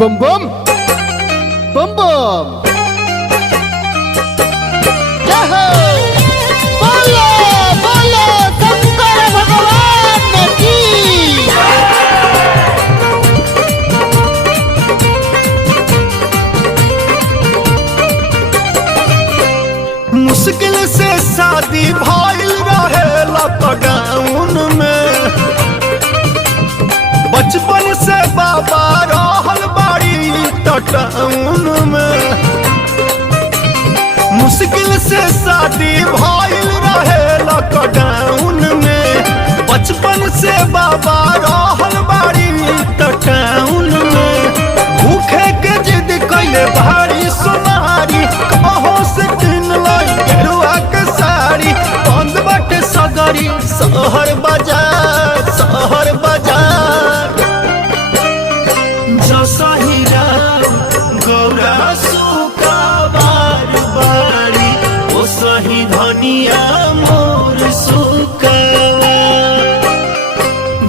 बम बम बम बम। बोलो बोलो शंकर भगवान की। मुश्किल से शादी भइल रहे लॉकडाउन में, बचपन से बाबा रहल बाड़ी टाउन में। मुश्किल से शादी भइल रहे लॉकडाउन में, बचपन से बाबा रहल बाड़ी टाउन में। भूखे के जिद कैले भारी सोनारी, कहो से किन लाई गेरुआ के साड़ी। बंद बाटे सगरी शहर बाजार, शहर बाजार। जसही राम गौरा सुका बार बारी, ओ सही धनिया मोर सुकावा।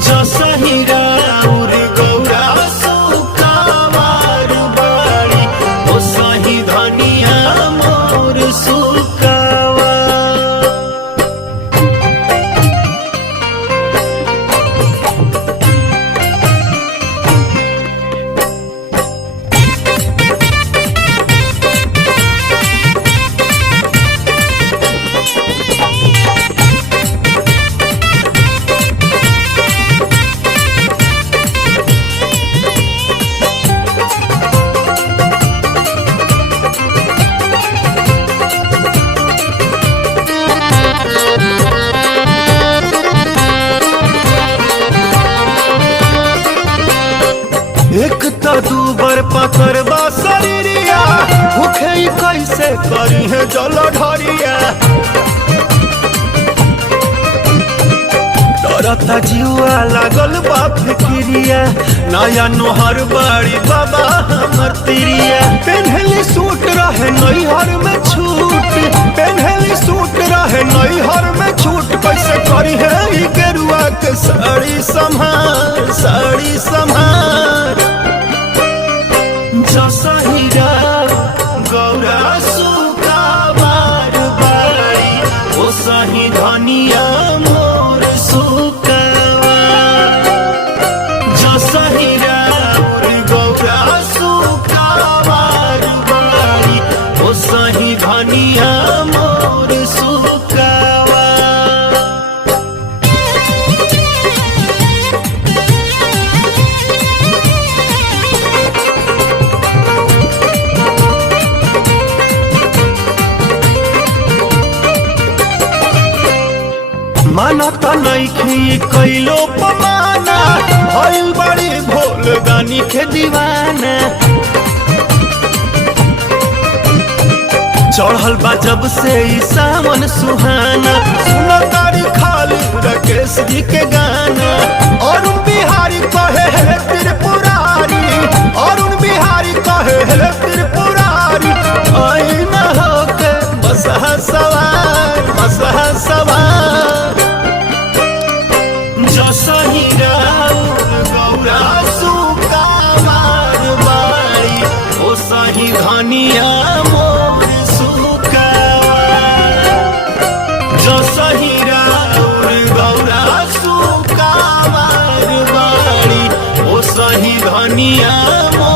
जसही राउर गौरा सुका बार बारी, ओ सही धनिया मोर सुकावा। एक तो दूबर पकड़बा शरीरिया, भूखे ही कैसे करी है जल ढरिया। डरता जीवा लागल बा फिक्रिया, नया नोहर बाड़ी बाबा हमर तिरिया। पेन्हली सूट रहे नैहर में छूट, पेन्हली सूट रहे नैहर में छूट। कैसे करी है ई गेरुआ के साड़ी संभार, साड़ी संभार। जसही राम गौरा सुका बार बारी, ओ सही धनिया मोर सुकावा। जसही राम गौरा सुका बार बारी, ओ सही धनिया मोर सुकावा। माना त नइखी कैलो पमाना, भइल बड़ी भोल दानी के दीवाना। चढ़ल बा जब से ई सावन सुहाना, सुनो तारी खाली राकेश जी के गाना। अरुण बिहारी कहे है त्रिपुरारी, अरुण बिहारी कहे है त्रिपुरारी। आई न होके बसहा सवार, बसहा सवार। जसही राउर गौरा सुका बार बारी, ओ सही धनिया मोर सुकावा। जसही राउर गौरा सुका बार बारी, ओ सही धनिया मोर